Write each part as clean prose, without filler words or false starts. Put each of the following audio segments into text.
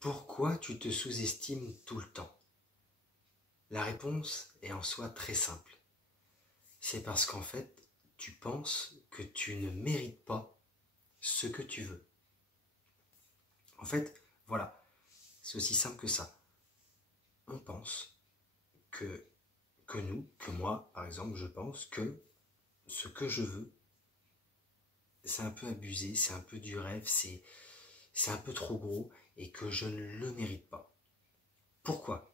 Pourquoi tu te sous-estimes tout le temps? La réponse est en soi très simple. C'est parce qu'en fait, tu penses que tu ne mérites pas ce que tu veux. En fait, voilà, c'est aussi simple que ça. On pense que nous, que moi, par exemple, je pense que ce que je veux, c'est un peu abusé, c'est un peu du rêve, c'est un peu trop gros et que je ne le mérite pas. Pourquoi?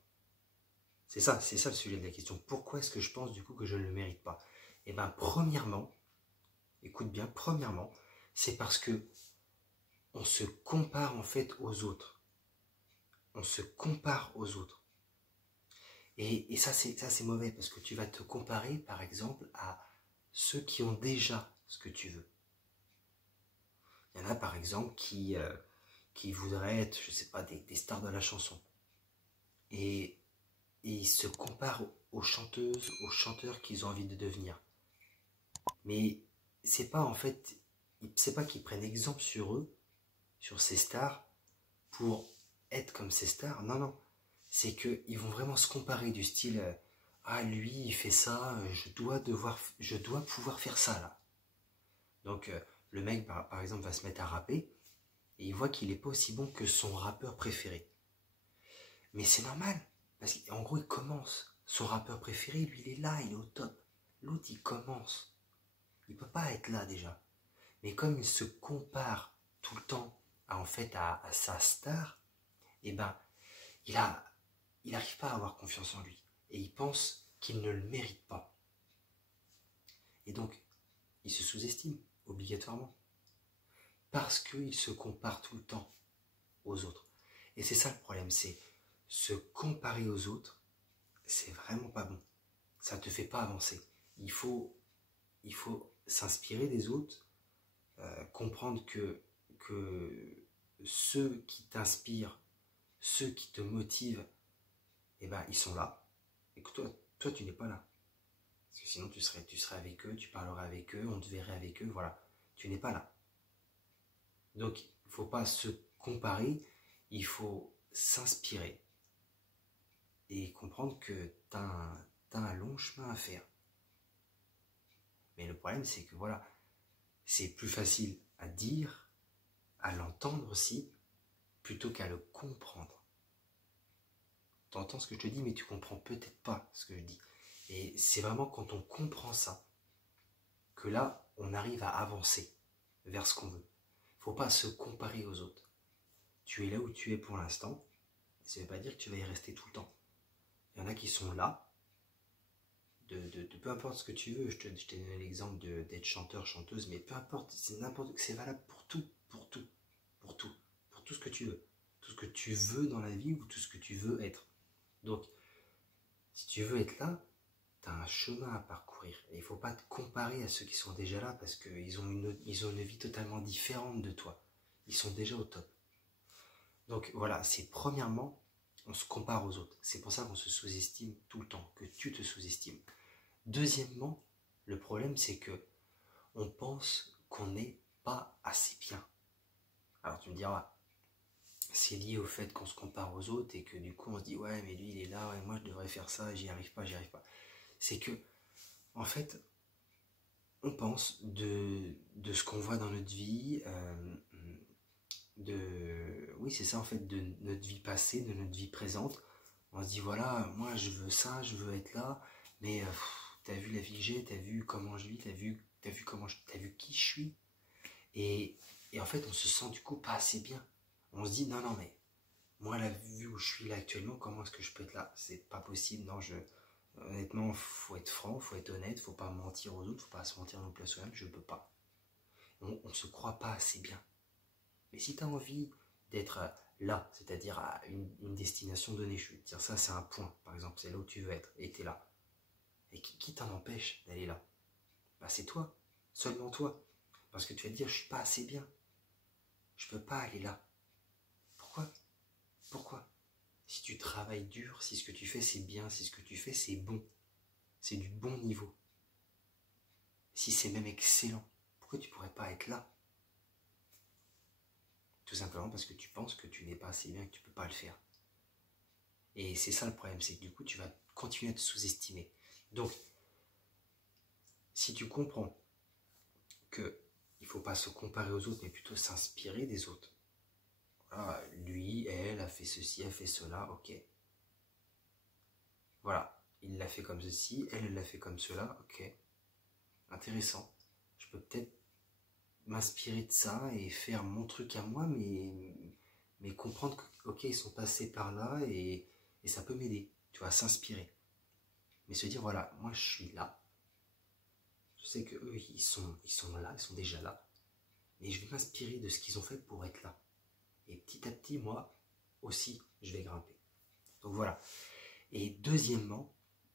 C'est ça le sujet de la question. Pourquoi est-ce que je pense du coup que je ne le mérite pas? Eh bien, premièrement, écoute bien, premièrement, c'est parce que on se compare en fait aux autres. On se compare aux autres. Et ça, c'est mauvais parce que tu vas te comparer, par exemple, à ceux qui ont déjà ce que tu veux. Il y en a, par exemple, qui voudraient être, je sais pas, des stars de la chanson. Et, et ils se comparent aux chanteuses, aux chanteurs qu'ils ont envie de devenir. Mais c'est pas en fait, c'est pas qu'ils prennent exemple sur eux, sur ces stars, pour être comme ces stars. Non, non. C'est qu'ils vont vraiment se comparer du style ah, lui, il fait ça, je dois pouvoir faire ça là. Donc, le mec, par exemple, va se mettre à rapper et il voit qu'il n'est pas aussi bon que son rappeur préféré. Mais c'est normal, parce qu'en gros, il commence. Son rappeur préféré, lui, il est là, il est au top. L'autre, il commence. Il peut pas être là déjà. Mais comme il se compare tout le temps en fait à sa star, eh ben, il n'arrive pas à avoir confiance en lui. Et il pense qu'il ne le mérite pas. Et donc, il se sous-estime, obligatoirement. Parce qu'il se compare tout le temps aux autres. Et c'est ça le problème, c'est se comparer aux autres, c'est vraiment pas bon. Ça te fait pas avancer. Il faut s'inspirer des autres, comprendre que ceux qui t'inspirent, ceux qui te motivent, eh ben, ils sont là. Et que toi tu n'es pas là. Parce que sinon, tu serais avec eux, tu parlerais avec eux, on te verrait avec eux, voilà. Tu n'es pas là. Donc, il ne faut pas se comparer, il faut s'inspirer et comprendre que tu as un long chemin à faire. Mais le problème, c'est que voilà, c'est plus facile à dire, à l'entendre aussi, plutôt qu'à le comprendre. Tu entends ce que je te dis, mais tu comprends peut-être pas ce que je dis. Et c'est vraiment quand on comprend ça, que là, on arrive à avancer vers ce qu'on veut. Il ne faut pas se comparer aux autres. Tu es là où tu es pour l'instant, ça ne veut pas dire que tu vas y rester tout le temps. Il y en a qui sont là, de peu importe ce que tu veux, je t'ai donné l'exemple d'être chanteur, chanteuse, mais peu importe, c'est valable pour tout, pour tout, pour tout, pour tout ce que tu veux. Tout ce que tu veux dans la vie ou tout ce que tu veux être. Donc, si tu veux être là, tu as un chemin à parcourir. Et il ne faut pas te comparer à ceux qui sont déjà là parce qu'ils ont une vie totalement différente de toi. Ils sont déjà au top. Donc voilà, c'est premièrement, on se compare aux autres. C'est pour ça qu'on se sous-estime tout le temps, que tu te sous-estimes. Deuxièmement, le problème c'est que on pense qu'on n'est pas assez bien. Alors tu me diras, c'est lié au fait qu'on se compare aux autres et que du coup on se dit ouais mais lui il est là, ouais, moi je devrais faire ça, j'y arrive pas. C'est que, en fait, on pense de ce qu'on voit dans notre vie, oui c'est ça en fait, de notre vie passée, de notre vie présente. On se dit voilà, moi je veux ça, je veux être là, mais t'as vu la vie que j'ai, t'as vu comment je vis, t'as vu qui je suis, et en fait on se sent du coup pas assez bien. On se dit non non mais moi la vue où je suis là actuellement, comment est-ce que je peux être là? C'est pas possible, non honnêtement, faut être franc, faut être honnête, faut pas mentir aux autres, faut pas se mentir non plus à soi-même, je peux pas. On se croit pas assez bien. Mais si tu as envie d'être là, c'est-à-dire à une destination donnée, je veux dire ça c'est un point, par exemple, c'est là où tu veux être, et tu es là. Et qui t'en empêche d'aller là? Bah c'est toi, seulement toi. Parce que tu vas te dire, je suis pas assez bien, je peux pas aller là. Pourquoi? Pourquoi? Si tu travailles dur, si ce que tu fais c'est bien, si ce que tu fais c'est bon, c'est du bon niveau, si c'est même excellent, pourquoi tu pourrais pas être là? Tout simplement parce que tu penses que tu n'es pas assez bien, que tu ne peux pas le faire. Et c'est ça le problème, c'est que du coup, tu vas continuer à te sous-estimer. Donc, si tu comprends qu'il ne faut pas se comparer aux autres, mais plutôt s'inspirer des autres. Voilà, lui, elle a fait ceci, a fait cela, ok. Voilà, il l'a fait comme ceci, elle l'a fait comme cela, ok. Intéressant. Je peux peut-être m'inspirer de ça et faire mon truc à moi, mais comprendre que, ok, ils sont passés par là et ça peut m'aider, tu vois, s'inspirer. Mais se dire, voilà, moi je suis là, je sais que eux ils sont là, ils sont déjà là, mais je vais m'inspirer de ce qu'ils ont fait pour être là. Et petit à petit, moi aussi, je vais grimper. Donc voilà. Et deuxièmement,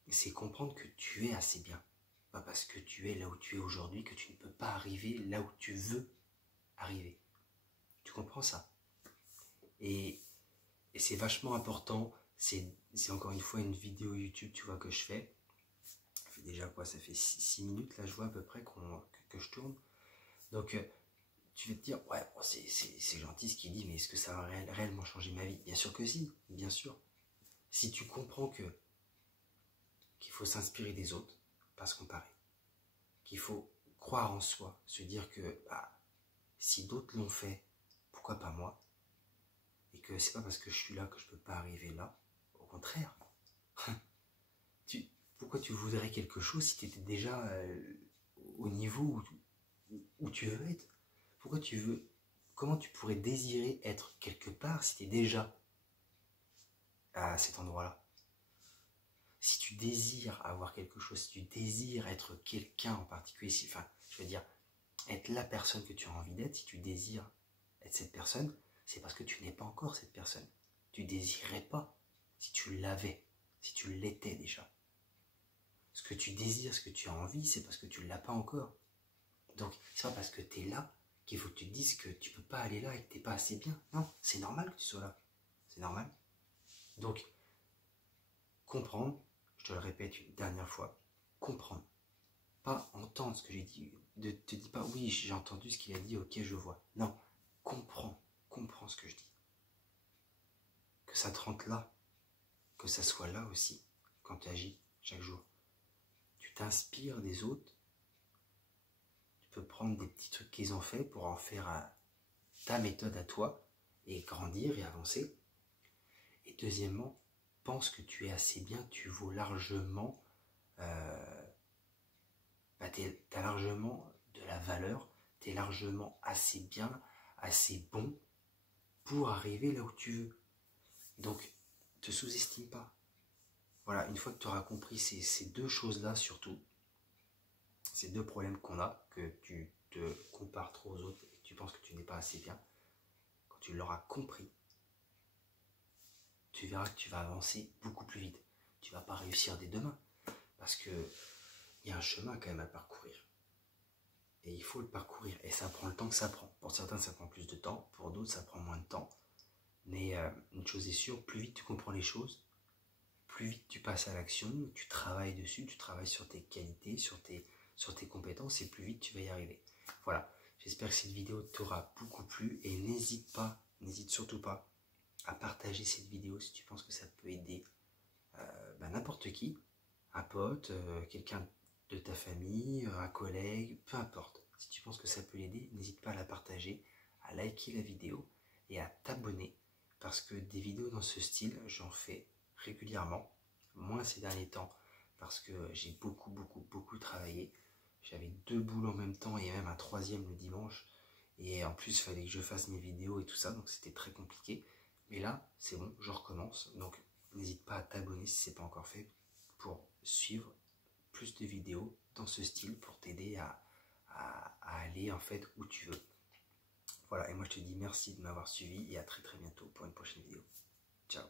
c'est comprendre que tu es assez bien. Pas parce que tu es là où tu es aujourd'hui que tu ne peux pas arriver là où tu veux arriver. Tu comprends ça? Et c'est vachement important. C'est encore une fois une vidéo YouTube, tu vois, que je fais. Ça fait déjà quoi? Ça fait 6 minutes, là, je vois à peu près que je tourne. Donc, tu vas te dire, ouais, bon, c'est gentil ce qu'il dit, mais est-ce que ça va réellement changer ma vie? Bien sûr que si, bien sûr. Si tu comprends qu'il faut s'inspirer des autres, pas se comparer, qu'il faut croire en soi, se dire que si d'autres l'ont fait, pourquoi pas moi? Et que c'est pas parce que je suis là que je peux pas arriver là. Au contraire. Pourquoi tu voudrais quelque chose si tu étais déjà au niveau où tu veux être? Comment tu pourrais désirer être quelque part si tu es déjà à cet endroit-là? Si tu désires avoir quelque chose, si tu désires être quelqu'un en particulier, je veux dire, être la personne que tu as envie d'être, si tu désires être cette personne, c'est parce que tu n'es pas encore cette personne. Tu désirerais pas si tu l'avais, si tu l'étais déjà. Ce que tu désires, ce que tu as envie, c'est parce que tu ne l'as pas encore. Donc, c'est pas parce que tu es là qu'il faut que tu te dises que tu peux pas aller là et que tu n'es pas assez bien. Non, c'est normal que tu sois là. C'est normal. Donc, comprendre, je te le répète une dernière fois, comprendre. Pas entendre ce que j'ai dit. Ne te dis pas, oui, j'ai entendu ce qu'il a dit, ok, je vois. Non, comprends ce que je dis. Que ça te rentre là, que ça soit là aussi, quand tu agis chaque jour. Tu t'inspires des autres, tu peux prendre des petits trucs qu'ils ont fait pour en faire ta méthode à toi et grandir et avancer. Et deuxièmement, pense que tu es assez bien, tu vaux largement, t'as largement de la valeur, t'es largement assez bien, assez bon pour arriver là où tu veux. Donc, te sous-estime pas. Voilà, une fois que tu auras compris ces deux choses-là surtout, ces deux problèmes qu'on a, que tu te compares trop aux autres et que tu penses que tu n'es pas assez bien, quand tu l'auras compris, tu verras que tu vas avancer beaucoup plus vite. Tu ne vas pas réussir dès demain, parce qu'il y a un chemin quand même à parcourir. Et il faut le parcourir, et ça prend le temps que ça prend. Pour certains, ça prend plus de temps, pour d'autres, ça prend moins de temps. Mais une chose est sûre, plus vite tu comprends les choses, plus vite tu passes à l'action, tu travailles dessus, tu travailles sur tes qualités, sur tes compétences, et plus vite tu vas y arriver. Voilà, j'espère que cette vidéo t'aura beaucoup plu, et n'hésite surtout pas à partager cette vidéo si tu penses que ça peut aider n'importe qui, un pote, quelqu'un de ta famille, un collègue, peu importe. Si tu penses que ça peut l'aider, n'hésite pas à la partager, à liker la vidéo et à t'abonner, parce que des vidéos dans ce style, j'en fais régulièrement, moins ces derniers temps, parce que j'ai beaucoup travaillé. J'avais 2 boulots en même temps et même un 3e le dimanche, et en plus il fallait que je fasse mes vidéos et tout ça, donc c'était très compliqué. Mais là, c'est bon, je recommence, donc n'hésite pas à t'abonner si ce n'est pas encore fait, pour suivre plus de vidéos dans ce style, pour t'aider à aller en fait où tu veux. Voilà, et moi je te dis merci de m'avoir suivi et à très bientôt pour une prochaine vidéo. Ciao.